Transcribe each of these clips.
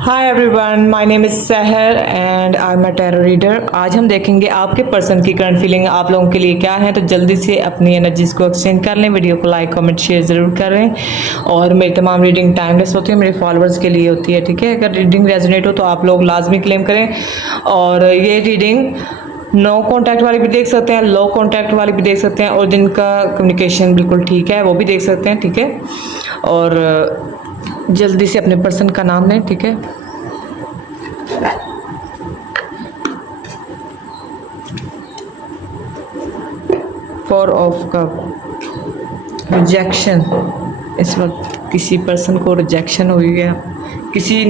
Hi everyone, my name is Sahar and I am a tarot reader. आज हम देखेंगे आपके पर्सन की करंट फीलिंग आप लोगों के लिए क्या है। तो जल्दी से अपनी एनर्जीज को एक्सचेंज कर लें। वीडियो को लाइक कमेंट शेयर ज़रूर करें। और मेरी तमाम रीडिंग टाइमलेस होती है, मेरे फॉलोअर्स के लिए होती है, ठीक है। अगर रीडिंग रेजोनेट हो तो आप लोग लाजमी क्लेम करें। और ये रीडिंग नो कॉन्टैक्ट वाली भी देख सकते हैं, लो कॉन्टैक्ट वाली भी देख सकते हैं, और जिनका कम्युनिकेशन बिल्कुल ठीक है वो भी देख सकते हैं, ठीक है। और जल्दी से अपने पर्सन का नाम लें, ठीक है। Four of cup, rejection. इस वक्त किसी पर्सन को रिजेक्शन हुई है, किसी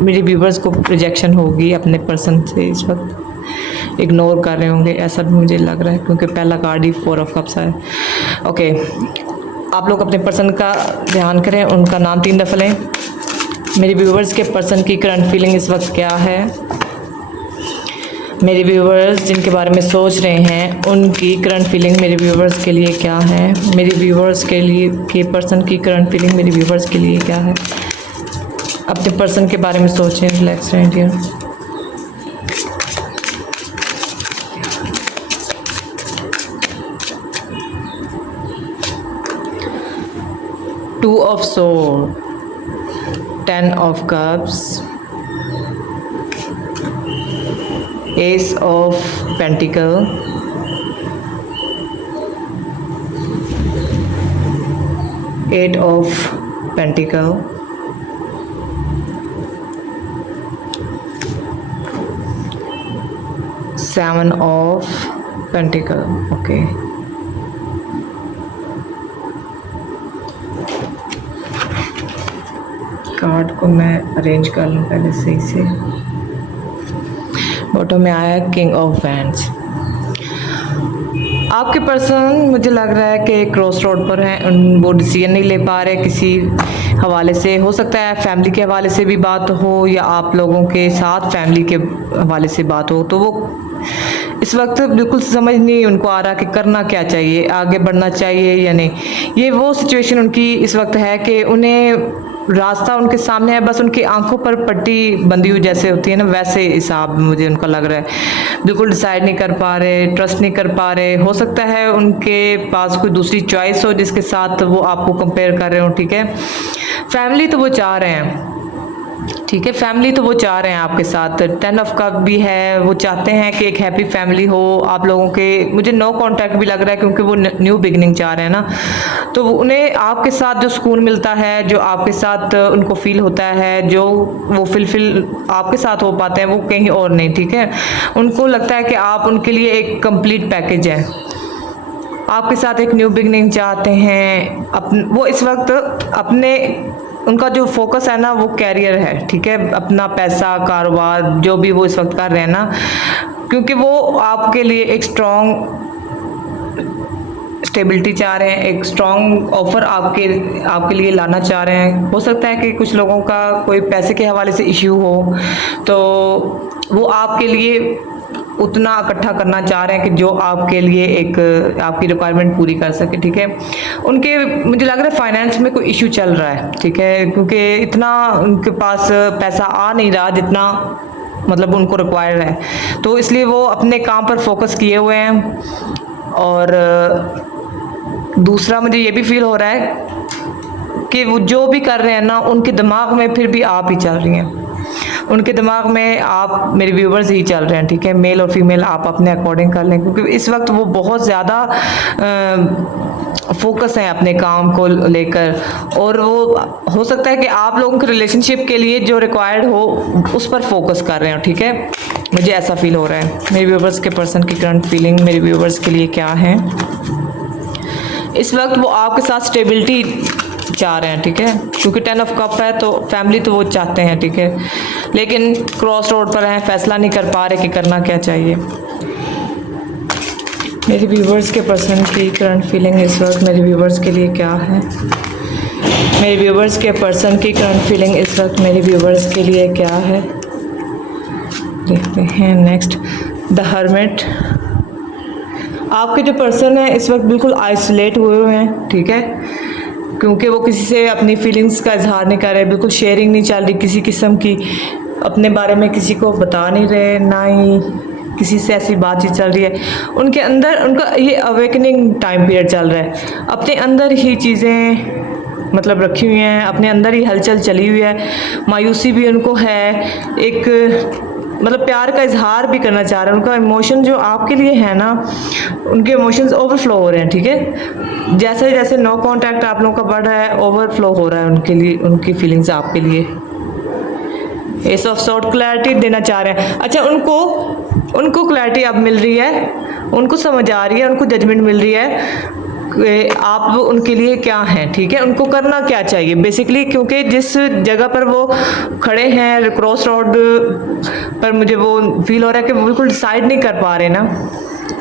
मेरे व्यूवर्स को रिजेक्शन होगी अपने पर्सन से। इस वक्त इग्नोर कर रहे होंगे, ऐसा भी मुझे लग रहा है, क्योंकि पहला card he four of cups है। ओके, आप लोग अपने पर्सन का ध्यान करें, उनका नाम 3 दफ़ा लें। मेरे व्यूवर्स के पर्सन की करंट फीलिंग इस वक्त क्या है। मेरे व्यूवर्स जिनके बारे में सोच रहे हैं उनकी करंट फीलिंग मेरे व्यूवर्स के लिए क्या है। मेरे व्यूवर्स के लिए के पर्सन की करंट फीलिंग मेरे व्यूवर्स के लिए क्या है। अपने पर्सन के बारे में सोचें, रिलैक्स रहें dear. Two of sword, 10 of cups, Ace of Pentacle, Eight of Pentacle, Seven of Pentacle. Okay. Card को मैं अरेंज कर लूँ पहले सही से। बॉटम में आया किंग ऑफ वैंड्स। आपके पर्सन मुझे लग रहा है कि क्रॉस रोड पर हैं, वो डिसीजन नहीं ले पा रहे किसी हवाले से। हो सकता है फैमिली के हवाले से भी बात हो, या आप लोगों के साथ फैमिली के हवाले से बात हो। तो वो इस वक्त बिल्कुल समझ नहीं उनको आ रहा कि करना क्या चाहिए, आगे बढ़ना चाहिए या नहीं। ये वो सिचुएशन उनकी इस वक्त है कि उन्हें रास्ता उनके सामने है, बस उनकी आंखों पर पट्टी बंधी हुई जैसे होती है ना, वैसे हिसाब मुझे उनका लग रहा है। बिल्कुल डिसाइड नहीं कर पा रहे, ट्रस्ट नहीं कर पा रहे। हो सकता है उनके पास कोई दूसरी चॉइस हो जिसके साथ वो आपको कंपेयर कर रहे हो, ठीक है। फैमिली तो वो चाह रहे हैं, ठीक है, फैमिली तो वो चाह रहे हैं आपके साथ। 10 ऑफ कप भी है, वो चाहते हैं कि एक हैप्पी फैमिली हो आप लोगों के। मुझे नो कांटेक्ट भी लग रहा है, क्योंकि वो न्यू बिगनिंग चाह रहे हैं ना। तो उन्हें आपके साथ जो सुकून मिलता है, जो आपके साथ उनको फील होता है, जो वो फिल आपके साथ हो पाते हैं, वो कहीं और नहीं, ठीक है। उनको लगता है कि आप उनके लिए एक कंप्लीट पैकेज है। आपके साथ एक न्यू बिगनिंग चाहते हैं। वो इस वक्त अपने उनका जो फोकस है ना वो कैरियर है, ठीक है। अपना पैसा, कारोबार, जो भी वो इस वक्त कर रहे हैं ना, क्योंकि वो आपके लिए एक स्ट्रॉन्ग स्टेबिलिटी चाह रहे हैं, एक स्ट्रॉन्ग ऑफर आपके लिए लाना चाह रहे हैं। हो सकता है कि कुछ लोगों का कोई पैसे के हवाले से इश्यू हो, तो वो आपके लिए उतना इकट्ठा करना चाह रहे हैं कि जो आपके लिए एक आपकी रिक्वायरमेंट पूरी कर सके, ठीक है। उनके मुझे लग रहा है फाइनेंस में कोई इशू चल रहा है, ठीक है, क्योंकि इतना उनके पास पैसा आ नहीं रहा जितना मतलब उनको रिक्वायर्ड है। तो इसलिए वो अपने काम पर फोकस किए हुए हैं। और दूसरा मुझे ये भी फील हो रहा है कि वो जो भी कर रहे हैं ना, उनके दिमाग में फिर भी आप ही चल रही हैं। उनके दिमाग में आप मेरे व्यूवर्स ही चल रहे हैं, ठीक है। मेल और फीमेल आप अपने अकॉर्डिंग कर लें, क्योंकि इस वक्त वो बहुत ज़्यादा फोकस हैं अपने काम को लेकर। और वो हो सकता है कि आप लोगों के रिलेशनशिप के लिए जो रिक्वायर्ड हो उस पर फोकस कर रहे हो, ठीक है। मुझे ऐसा फील हो रहा है। मेरे व्यूवर्स के पर्सन की करंट फीलिंग मेरे व्यूवर्स के लिए क्या है। इस वक्त वो आपके साथ स्टेबिलिटी चाह रहे हैं, ठीक है, क्योंकि 10 ऑफ कप है तो फैमिली तो वो चाहते हैं, ठीक है। लेकिन क्रॉस रोड पर हैं, फैसला नहीं कर पा रहे कि करना क्या चाहिए। मेरे व्यूवर्स के पर्सन की करंट फीलिंग इस वक्त मेरे व्यूवर्स के लिए क्या है। मेरे व्यूवर्स के पर्सन की करंट फीलिंग इस वक्त मेरे व्यूवर्स के लिए क्या है। देखते हैं नेक्स्ट, द हर्मिट। आपके जो पर्सन है इस वक्त बिल्कुल आइसोलेट हुए हुए हैं, ठीक है। क्योंकि वो किसी से अपनी फीलिंग्स का इजहार नहीं कर रहे, बिल्कुल शेयरिंग नहीं चल रही किसी किस्म की, अपने बारे में किसी को बता नहीं रहे, ना ही किसी से ऐसी बातचीत चल रही है। उनके अंदर उनका ये अवेकनिंग टाइम पीरियड चल रहा है, अपने अंदर ही चीज़ें मतलब रखी हुई हैं, अपने अंदर ही हलचल चली हुई है, मायूसी भी उनको है, एक मतलब प्यार का इजहार भी करना चाह रहे हैं। उनका इमोशन जो आपके लिए है ना, उनके इमोशंस ओवरफ्लो हो रहे हैं, ठीक है। जैसे जैसे नो कांटेक्ट आप लोगों का बढ़ रहा है, ओवरफ्लो हो रहा है उनके लिए, उनकी फीलिंग्स आपके लिए। एस ऑफ सॉर्ट क्लैरिटी देना चाह रहे हैं। अच्छा, उनको क्लैरिटी अब मिल रही है, उनको समझ आ रही है, उनको जजमेंट मिल रही है कि आप उनके लिए क्या हैं, ठीक है, उनको करना क्या चाहिए बेसिकली। क्योंकि जिस जगह पर वो खड़े हैं क्रॉस रोड पर, मुझे वो फील हो रहा है कि वो बिल्कुल डिसाइड नहीं कर पा रहे ना,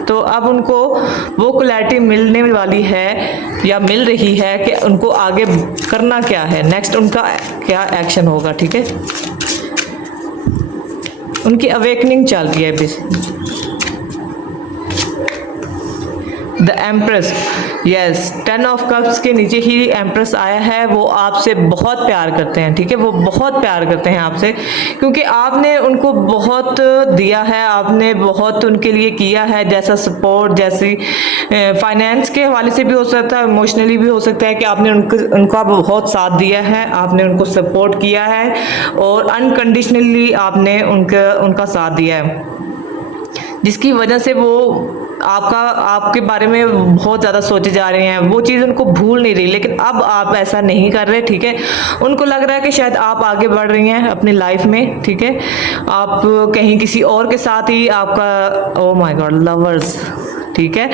तो अब उनको वो क्लैरिटी मिलने वाली है या मिल रही है कि उनको आगे करना क्या है, नेक्स्ट उनका क्या एक्शन होगा, ठीक है। उनकी अवेकनिंग चल रही है basically. The empress, yes, 10 of cups के नीचे ही एम्प्रेस आया है। वो आपसे बहुत प्यार करते हैं, ठीक है, वो बहुत प्यार करते हैं आपसे, क्योंकि आपने उनको बहुत दिया है, आपने बहुत उनके लिए किया है, जैसा सपोर्ट, जैसी फाइनेंस के हवाले से भी हो सकता है, इमोशनली भी हो सकता है कि आपने उनका बहुत साथ दिया है, आपने उनको सपोर्ट किया है और अनकंडीशनली आपने उनका साथ दिया है, जिसकी वजह से वो आपके बारे में बहुत ज़्यादा सोचे जा रहे हैं। वो चीज़ उनको भूल नहीं रही, लेकिन अब आप ऐसा नहीं कर रहे, ठीक है। उनको लग रहा है कि शायद आप आगे बढ़ रही हैं अपनी लाइफ में, ठीक है, आप कहीं किसी और के साथ ही आपका, ओह माय गॉड, लवर्स, ठीक है।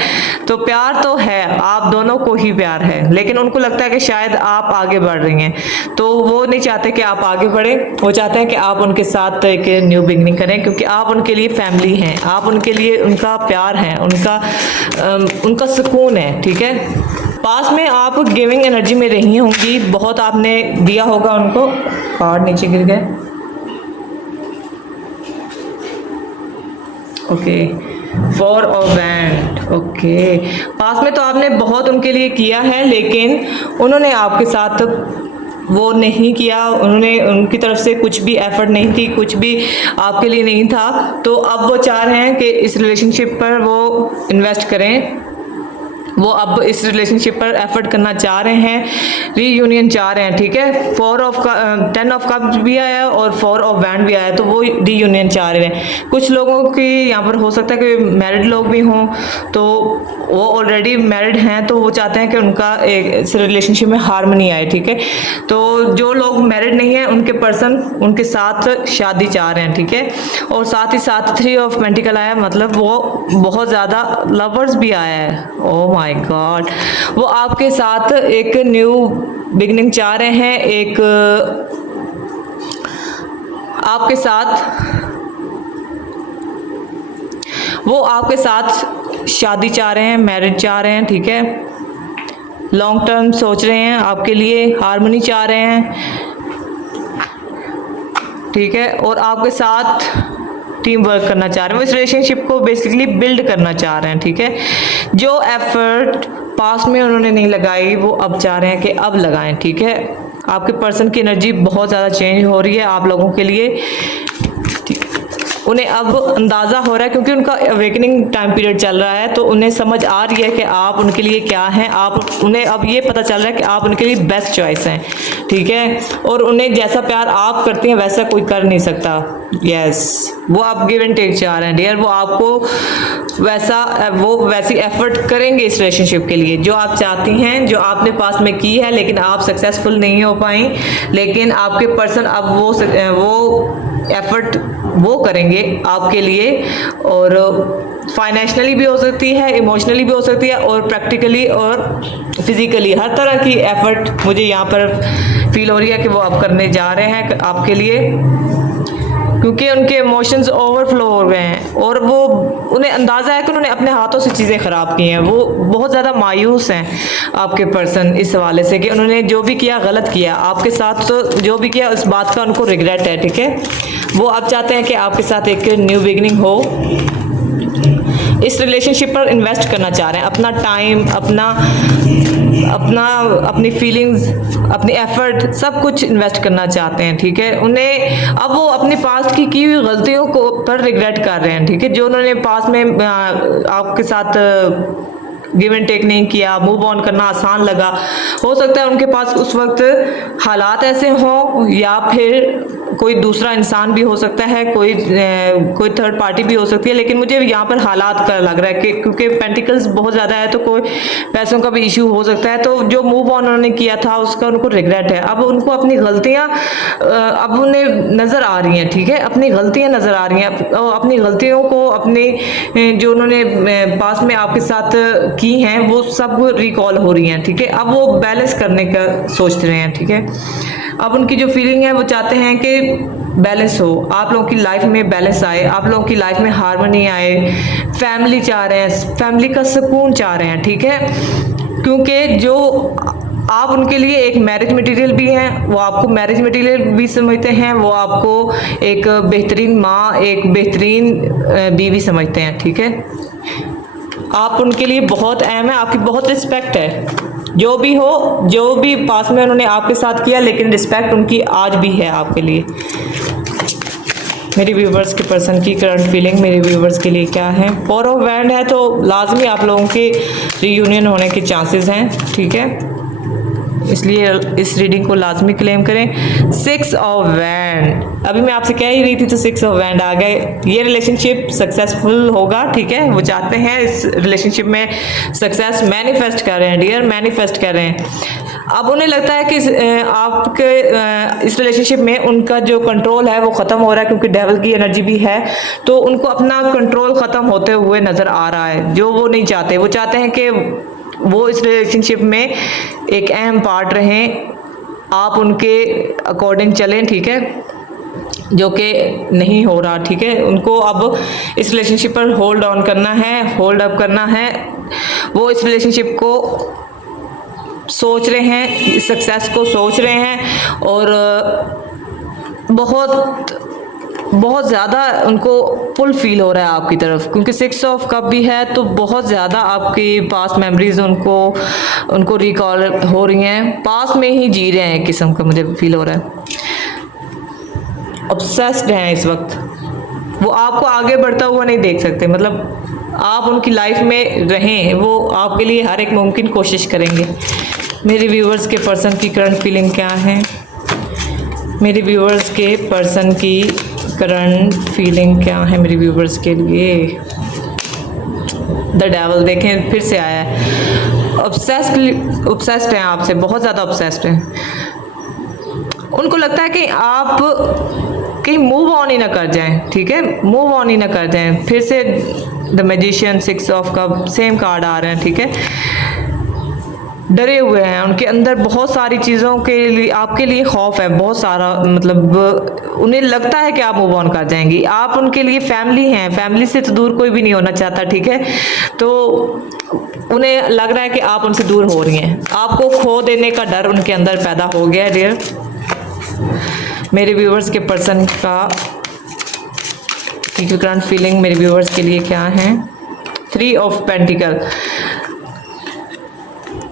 तो प्यार तो है, आप दोनों को ही प्यार है, लेकिन उनको लगता है कि शायद आप आगे बढ़ रही हैं, तो वो नहीं चाहते कि आप आगे बढ़ें, वो चाहते हैं कि आप उनके साथ एक न्यू बिगनिंग करें, क्योंकि आप उनके लिए फैमिली हैं, आप उनके लिए उनका प्यार है, उनका सुकून है, ठीक है। पास में आप गिविंग एनर्जी में रही होंगी, बहुत आपने दिया होगा उनको। कार्ड नीचे गिर गए, ओके, 4 ऑफ वैंड, ओके। पास में तो आपने बहुत उनके लिए किया है, लेकिन उन्होंने आपके साथ वो नहीं किया, उनकी तरफ से कुछ भी एफर्ट नहीं थी, कुछ भी आपके लिए नहीं था। तो अब वो चाह रहे हैं कि इस रिलेशनशिप पर वो इन्वेस्ट करें, वो अब इस रिलेशनशिप पर एफर्ट करना चाह रहे हैं, रीयूनियन चाह रहे हैं, ठीक है। 10 ऑफ कप्स भी आया और 4 ऑफ वैंड भी आया, तो वो रीयूनियन चाह रहे हैं। कुछ लोगों की यहाँ पर हो सकता है कि मैरिड लोग भी हों, तो वो ऑलरेडी मैरिड हैं, तो वो चाहते हैं कि उनका एक इस रिलेशनशिप में हार्मनी आए, ठीक है। तो जो लोग मैरिड नहीं हैं, उनके पर्सन उनके साथ शादी चाह रहे हैं, ठीक है। और साथ ही साथ 3 ऑफ पेंटिकल आया, मतलब वो बहुत ज़्यादा लवर्स भी आया है, ओह माय गॉड। वो आपके साथ एक न्यू बिगनिंग चाह रहे हैं, एक आपके साथ शादी चाह रहे हैं, मैरिज चाह रहे हैं, ठीक है। लॉन्ग टर्म सोच रहे हैं आपके लिए, हार्मनी चाह रहे हैं, ठीक है। और आपके साथ टीम वर्क करना चाह रहे हैं, वो इस रिलेशनशिप को बेसिकली बिल्ड करना चाह रहे हैं, ठीक है। जो एफर्ट पास्ट में उन्होंने नहीं लगाई, वो अब चाह रहे हैं कि अब लगाएं, ठीक है। आपके पर्सन की एनर्जी बहुत ज़्यादा चेंज हो रही है आप लोगों के लिए, उन्हें अब अंदाज़ा हो रहा है, क्योंकि उनका अवेकनिंग टाइम पीरियड चल रहा है, तो उन्हें समझ आ रही है कि आप उनके लिए क्या हैं, उन्हें अब ये पता चल रहा है कि आप उनके लिए बेस्ट चॉइस हैं, ठीक है। और उन्हें जैसा प्यार आप करती हैं वैसा कोई कर नहीं सकता, यस। वो आप गिव एंड टेक चाह रहे हैं डियर, वो आपको वैसी एफर्ट करेंगे इस रिलेशनशिप के लिए जो आप चाहती हैं, जो आपने पास में की है, लेकिन आप सक्सेसफुल नहीं हो पाई। लेकिन आपके पर्सन अब वो एफर्ट वो करेंगे आपके लिए, और फाइनेंशियली भी हो सकती है, इमोशनली भी हो सकती है, और प्रैक्टिकली और फिजिकली हर तरह की एफर्ट मुझे यहाँ पर फील हो रही है कि वो आप करने जा रहे हैं आपके लिए, क्योंकि उनके इमोशंस ओवरफ्लो हो गए हैं और वो उन्हें अंदाज़ा है कि उन्होंने अपने हाथों से चीज़ें ख़राब की हैं। वो बहुत ज़्यादा मायूस हैं आपके पर्सन इस हवाले से कि उन्होंने जो भी किया गलत किया आपके साथ, तो जो भी किया उस बात का उनको रिग्रेट है, ठीक है। वो अब चाहते हैं कि आपके साथ एक न्यू बिगनिंग हो, इस रिलेशनशिप पर इन्वेस्ट करना चाह रहे हैं, अपना टाइम, अपनी फीलिंग्स, अपनी एफर्ट, सब कुछ इन्वेस्ट करना चाहते हैं, ठीक है। उन्हें अब वो अपने पास्ट की हुई गलतियों को पर रिग्रेट कर रहे हैं, ठीक है। जो उन्होंने पास्ट में आपके साथ गिव एंड टेक नहीं किया, मूव ऑन करना आसान लगा। हो सकता है उनके पास उस वक्त हालात ऐसे हों, या फिर कोई दूसरा इंसान भी हो सकता है, कोई थर्ड पार्टी भी हो सकती है, लेकिन मुझे यहाँ पर हालात का लग रहा है कि क्योंकि पेंटिकल्स बहुत ज़्यादा है तो कोई पैसों का भी इशू हो सकता है। तो जो मूव ऑन उन्होंने किया था उसका उनको रिग्रेट है। अब उनको अपनी गलतियाँ अब उन्हें नज़र आ रही हैं, ठीक है। अपनी गलतियाँ नज़र आ रही हैं, अपनी गलतियों को, अपनी जो उन्होंने पास में आपके साथ की हैं वो सब रिकॉल हो रही हैं, ठीक है। अब वो बैलेंस करने का सोच रहे हैं, ठीक है। अब उनकी जो फीलिंग है वो चाहते हैं कि बैलेंस हो, आप लोगों की लाइफ में बैलेंस आए, आप लोगों की लाइफ में हार्मनी आए, फैमिली चाह रहे हैं, फैमिली का सुकून चाह रहे हैं, ठीक है। क्योंकि जो आप उनके लिए एक मैरिज मटेरियल भी हैं, वो आपको मैरिज मटेरियल भी समझते हैं, वो आपको एक बेहतरीन माँ, एक बेहतरीन बीवी समझते हैं, ठीक है। आप उनके लिए बहुत अहम है, आपकी बहुत रिस्पेक्ट है। जो भी हो, जो भी पास में उन्होंने आपके साथ किया, लेकिन रिस्पेक्ट उनकी आज भी है आपके लिए। मेरे व्यूवर्स के पर्सन की करंट फीलिंग मेरे व्यूवर्स के लिए क्या है? 4 ऑफ वैंड है तो लाजमी आप लोगों के रीयूनियन होने के चांसेस हैं, ठीक है। इसलिए इस रीडिंग को लाजमी क्लेम करें। 6 ऑफ वैंड, अभी मैं आपसे कह ही रही थी तो 6 ऑफ वैंड आ गए। ये रिलेशनशिप सक्सेसफुल होगा, ठीक है। वो चाहते हैं इस रिलेशनशिप में सक्सेस, मैनिफेस्ट कर रहे हैं डियर, मैनिफेस्ट कर रहे हैं। अब उन्हें लगता है कि आपके इस रिलेशनशिप में उनका जो कंट्रोल है वो ख़त्म हो रहा है, क्योंकि डेविल की एनर्जी भी है, तो उनको अपना कंट्रोल ख़त्म होते हुए नज़र आ रहा है, जो वो नहीं चाहते। वो चाहते हैं कि वो इस रिलेशनशिप में एक अहम पार्ट रहें, आप उनके अकॉर्डिंग चलें, ठीक है, जो कि नहीं हो रहा, ठीक है। उनको अब इस रिलेशनशिप पर होल्ड ऑन करना है, होल्ड अप करना है। वो इस रिलेशनशिप को सोच रहे हैं, सक्सेस को सोच रहे हैं, और बहुत ज़्यादा उनको पुल फील हो रहा है आपकी तरफ, क्योंकि 6 ऑफ कप भी है तो बहुत ज़्यादा आपकी पास्ट मेमोरीज उनको रिकॉल हो रही हैं, पास में ही जी रहे हैं एक किस्म का, मुझे फील हो रहा है। ऑब्सेस्ड हैं इस वक्त, वो आपको आगे बढ़ता हुआ नहीं देख सकते, मतलब आप उनकी लाइफ में रहें, वो आपके लिए हर एक मुमकिन कोशिश करेंगे। मेरे व्यूवर्स के पर्सन की करंट फीलिंग क्या है? मेरे व्यूवर्स के पर्सन की करंट फीलिंग क्या है मेरे व्यूवर्स के लिए? द डेविल, देखें फिर से आया है। ऑब्सेस्ड हैं आपसे, बहुत ज़्यादा ऑब्सेस्ड हैं। उनको लगता है कि आप कहीं मूव ऑन ही ना कर जाएं, ठीक है, मूव ऑन ही ना कर जाएं। फिर से the magician, 6 of cup, same card आ रहे हैं, ठीक है। डरे हुए हैं, उनके अंदर बहुत सारी चीज़ों के लिए, आपके लिए खौफ है बहुत सारा, मतलब उन्हें लगता है कि आप मूव ऑन कर जाएंगी। आप उनके लिए फैमिली हैं, फैमिली से तो दूर कोई भी नहीं होना चाहता, ठीक है। तो उन्हें लग रहा है कि आप उनसे दूर हो रही हैं, आपको खो देने का डर उनके अंदर पैदा हो गया डियर। मेरे व्यूवर्स के पर्सन का करंट फीलिंग मेरे व्यूवर्स के लिए क्या है? 3 ऑफ पेंटिकल,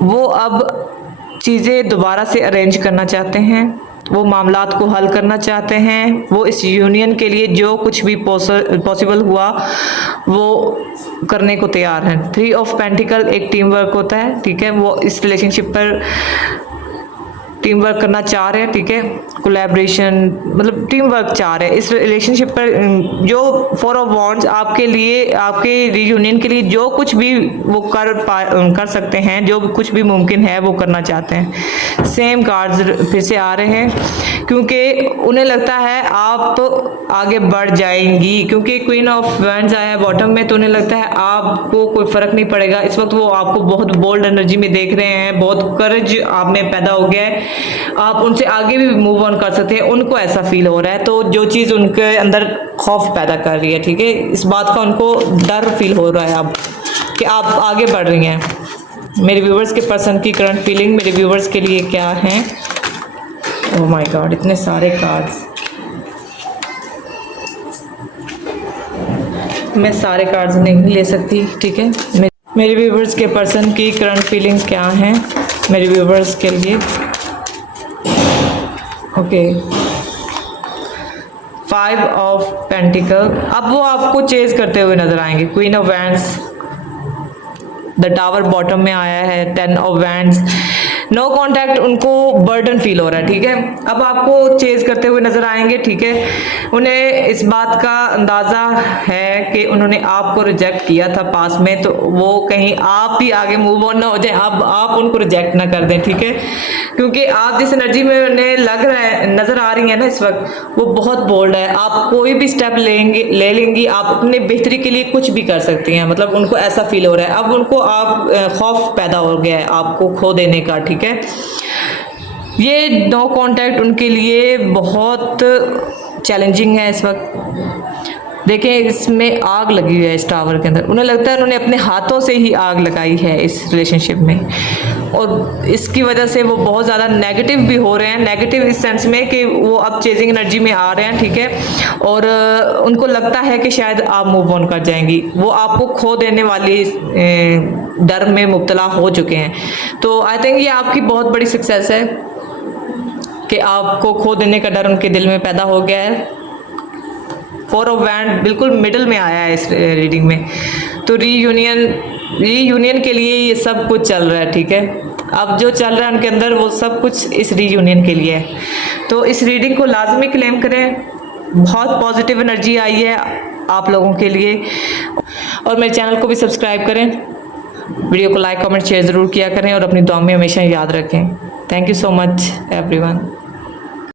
वो अब चीज़ें दोबारा से अरेंज करना चाहते हैं, वो मामलात को हल करना चाहते हैं, वो इस यूनियन के लिए जो कुछ भी पॉसिबल हुआ वो करने को तैयार हैं। 3 ऑफ पेंटिकल एक टीम वर्क होता है, ठीक है। वो इस रिलेशनशिप पर टीम वर्क करना चाह रहे हैं, ठीक है, कोलैबोरेशन, मतलब टीम वर्क चाह रहे हैं इस रिलेशनशिप पर। जो 4 ऑफ वॉन्ड्स आपके लिए, आपके रीयूनियन के लिए जो कुछ भी वो कर सकते हैं, जो कुछ भी मुमकिन है वो करना चाहते हैं। सेम कार्ड्स फिर से आ रहे हैं, क्योंकि उन्हें लगता है आप आगे बढ़ जाएंगी, क्योंकि क्वीन ऑफ वैंड्स आया है बॉटम में, तो उन्हें लगता है आपको कोई फ़र्क नहीं पड़ेगा। इस वक्त वो आपको बहुत बोल्ड एनर्जी में देख रहे हैं, बहुत करेज आप में पैदा हो गया है, आप उनसे आगे भी मूव ऑन कर सकते हैं, उनको ऐसा फील हो रहा है। तो जो चीज़ उनके अंदर खौफ पैदा कर रही है, ठीक है, इस बात का उनको डर फील हो रहा है अब कि आप आगे बढ़ रही हैं। मेरे व्यूवर्स के पर्सन की करंट फीलिंग मेरे व्यूवर्स के लिए क्या है? ओह माय गॉड, इतने सारे कार्ड्स। मैं सारे कार्ड्स नहीं ले सकती, ठीक है। मेरे व्यूवर्स के पर्सन की करंट फीलिंग्स क्या हैं मेरे व्यूवर्स के लिए। ओके, 5 ऑफ पेंटिकल, अब वो आपको चेज करते हुए नजर आएंगे। Queen of wands, the tower bottom में आया है, 10 ऑफ वैंड्स, नो कॉन्टैक्ट, उनको बर्डन फील हो रहा है, ठीक है। अब आपको चेज करते हुए नजर आएंगे, ठीक है। उन्हें इस बात का अंदाजा है कि उन्होंने आपको रिजेक्ट किया था पास में, तो वो कहीं आप ही आगे मूव ऑन ना हो जाए, अब आप उनको रिजेक्ट ना कर दें, ठीक है। क्योंकि आप जिस एनर्जी में उन्हें लग रहा है, नजर आ रही है ना इस वक्त, वो बहुत बोल्ड है। आप कोई भी स्टेप ले लेंगी, आप अपने बेहतरी के लिए कुछ भी कर सकती हैं, मतलब उनको ऐसा फील हो रहा है। अब उनको आप खौफ पैदा हो गया है आपको खो देने का, ठीक है। ये नो कांटेक्ट उनके लिए बहुत चैलेंजिंग है इस वक्त। देखें, इसमें आग लगी हुई है इस टावर के अंदर, उन्हें लगता है उन्होंने अपने हाथों से ही आग लगाई है इस रिलेशनशिप में, और इसकी वजह से वो बहुत ज़्यादा नेगेटिव भी हो रहे हैं। नेगेटिव इस सेंस में कि वो अब चेजिंग एनर्जी में आ रहे हैं, ठीक है। और उनको लगता है कि शायद आप मूव ऑन कर जाएंगी, वो आपको खो देने वाली डर में मुब्तला हो चुके हैं। तो आई थिंक ये आपकी बहुत बड़ी सक्सेस है कि आपको खो देने का डर उनके दिल में पैदा हो गया है। 4 ऑफ वैंड बिल्कुल मिडल में आया है इस रीडिंग में, तो रीयूनियन के लिए ये सब कुछ चल रहा है, ठीक है। अब जो चल रहा है उनके अंदर वो सब कुछ इस रीयूनियन के लिए है। तो इस रीडिंग को लाजमी क्लेम करें, बहुत पॉजिटिव एनर्जी आई है आप लोगों के लिए। और मेरे चैनल को भी सब्सक्राइब करें, वीडियो को लाइक कमेंट शेयर ज़रूर किया करें, और अपनी दुआ में हमेशा याद रखें। Thank you so much everyone.